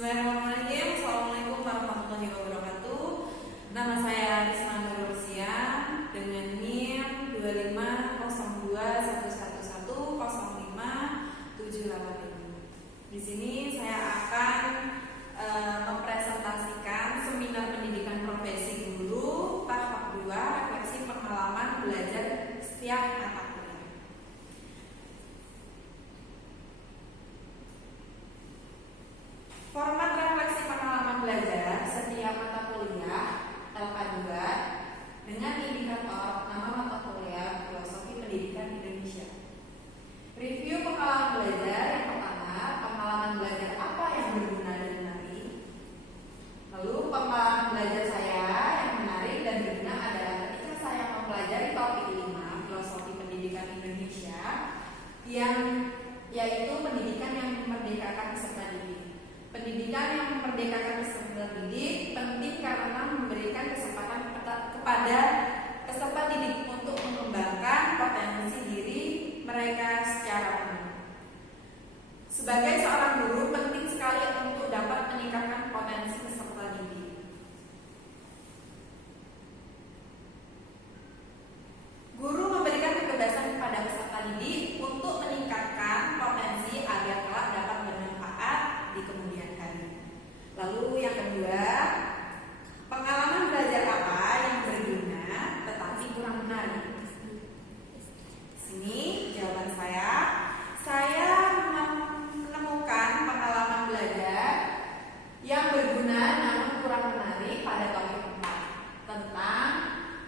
Bismillahirrahmanirrahim. Assalamualaikum warahmatullahi wabarakatuh. Nama saya Risma Nurursian dengan NIM 251110578. Di sini saya akan mempresentasikan seminar pendidikan profesi guru tahap 2 refleksi pengalaman belajar setiap mata kuliah. Format refleksi pengalaman belajar setiap mata kuliah LK2 dengan indikator nama mata kuliah Filosofi Pendidikan Indonesia. Review pengalaman belajar yang pertama, pengalaman belajar apa yang berguna dan menarik. Lalu pengalaman belajar saya yang menarik dan berguna adalah ketika saya mempelajari topik 5 Filosofi Pendidikan Indonesia, yang yaitu pendidikan yang memerdekakan peserta didik. Pendidikan yang memerdekakan peserta didik penting karena memberikan kesempatan kepada peserta didik untuk mengembangkan potensi diri mereka secara penuh. Sebagai seorang guru, penting sekali untuk dapat meningkatkan potensi peserta didik. Guru memberikan kebebasan kepada peserta didik untuk meningkatkan potensi agar kelak dapat bermanfaat di kemudian hari. Lalu yang kedua, pengalaman belajar apa yang berguna tetapi kurang menarik. Sini jawaban saya menemukan pengalaman belajar yang berguna namun kurang menarik pada topik 4 tentang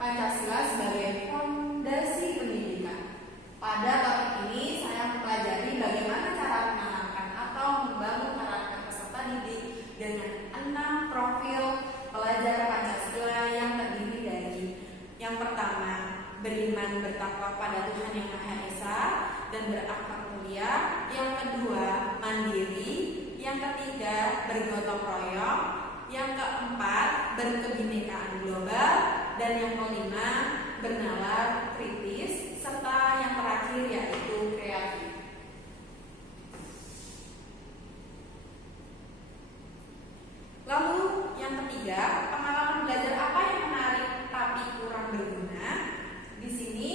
Pancasila sebagai fondasi pendidikan. Pada topik ini saya mempelajari bagaimana cara menanamkan atau membangun karakter peserta didik dengan 6 profil pelajar Pancasila yang terdiri dari yang pertama, beriman bertakwa pada Tuhan Yang Maha Esa dan berakhlak mulia. Yang kedua, mandiri. Yang ketiga, bergotong royong. Yang keempat, berkebinekaan global. Dan yang kelima, bernalar kritis. Serta yang terakhir yaitu kreatif. Lalu yang ketiga, pengalaman belajar apa yang menarik tapi kurang berguna? Di sini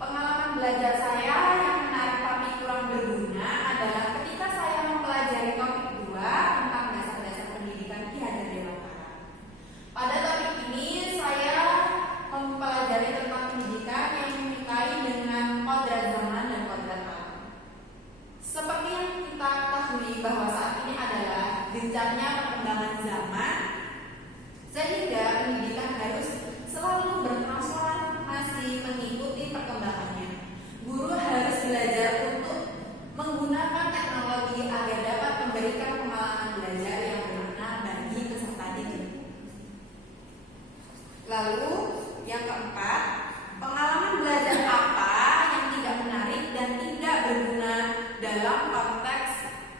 pengalaman belajar saya yang menarik tapi kurang berguna adalah ketika saya mempelajari topik 2 tentang dasar-dasar pendidikan Ki Hajar Dewantara. Pada topik ini saya mempelajari tentang pendidikan yang dimulai dengan kodrat zaman dan kodrat alam. Seperti yang kita ketahui bahwa saat ini adalah gencarnya perkembangan zaman, sehingga pendidikan harus selalu bertransformasi mengikuti perkembangannya. Guru harus belajar untuk menggunakan teknologi agar dapat memberikan pengalaman belajar yang bermakna bagi peserta didik. Lalu yang keempat, pengalaman belajar apa yang tidak menarik dan tidak berguna dalam konteks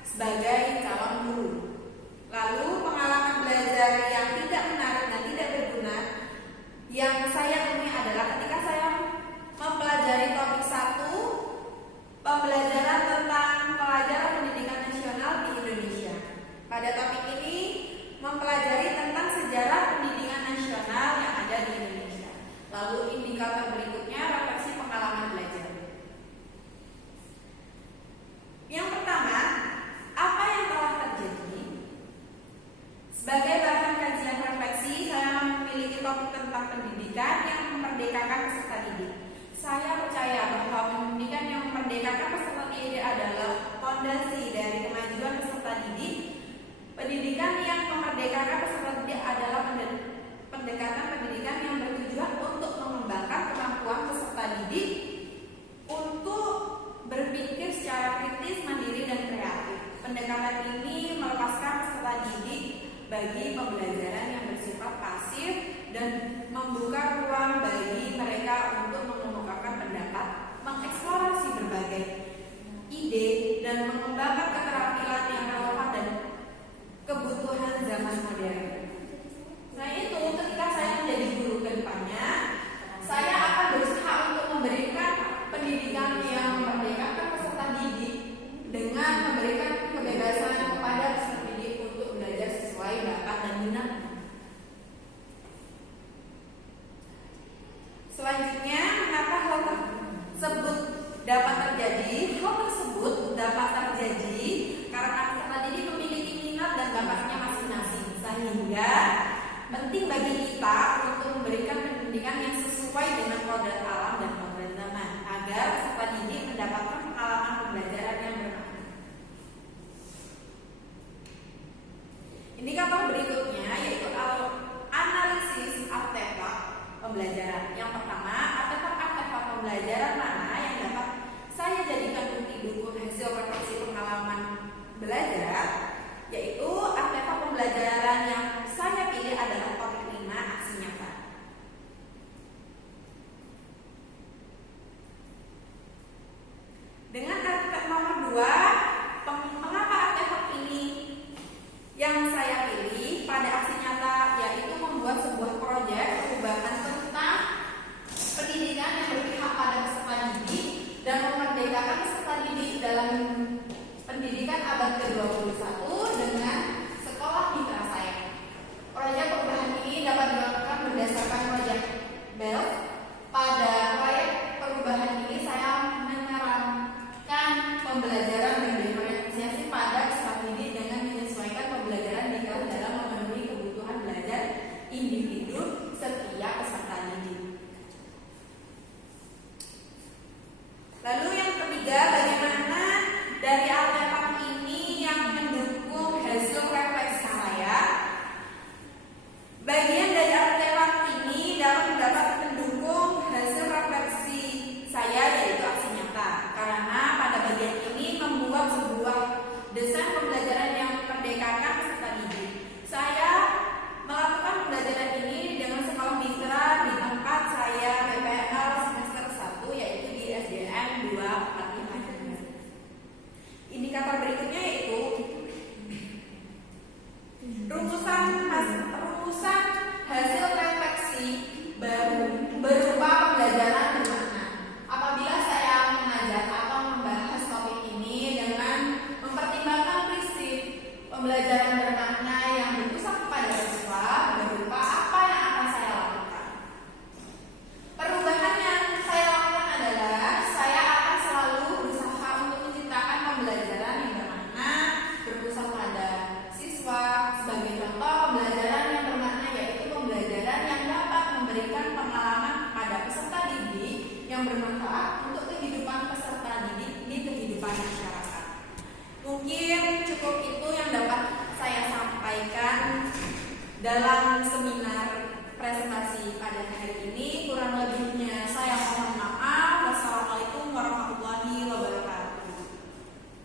sebagai calon guru. Lalu pengalaman belajar yang tidak menarik dan tidak berguna yang saya temui adalah ketika saya mempelajari topik 1, pembelajaran tentang pelajaran pendidikan nasional di Indonesia. Pada topik ini mempelajari tentang sejarah pendidikan nasional yang ada di Indonesia. Lalu indikator berikutnya refleksi pengalaman belajar. Yang pertama, apa yang telah terjadi? Sebagai bahan kajian refleksi, saya memiliki topik tentang pendidikan yang memerdekakan peserta didik. Saya percaya bahwa pendidikan yang memerdekakan peserta didik adalah fondasi dari kemajuan peserta didik. Pendidikan yang memerdekakan peserta didik adalah pendekatan pendidikan yang bertujuan untuk mengembangkan kemampuan peserta didik untuk berpikir secara kritis, mandiri, dan kreatif. Pendekatan ini melepaskan peserta didik bagi pembelajaran yang bersifat pasif dan membuka ruang bagi mereka untuk mengemukakan pendapat, mengeksplorasi berbagai ide, dan mengembangkan keterampilan yang relevan dan kebutuhan zaman modern. Nah itu ketika saya menjadi guru ke depannya, saya akan berusaha untuk memberikan pendidikan yang memerdekakan peserta didik dengan memberikan kebebasan kepada peserta didik untuk belajar Pembelajaran bermakna yang berpusat pada siswa berupa apa yang akan saya lakukan. Perubahan yang saya lakukan adalah saya akan selalu berusaha untuk menciptakan pembelajaran yang bermakna berpusat pada siswa. Sebagai contoh, pembelajaran yang bermakna yaitu pembelajaran yang dapat memberikan pengalaman pada peserta didik yang bermanfaat untuk kehidupan peserta didik di kehidupan masyarakat. Mungkin cukup itu yang dapat saya sampaikan dalam seminar presentasi pada hari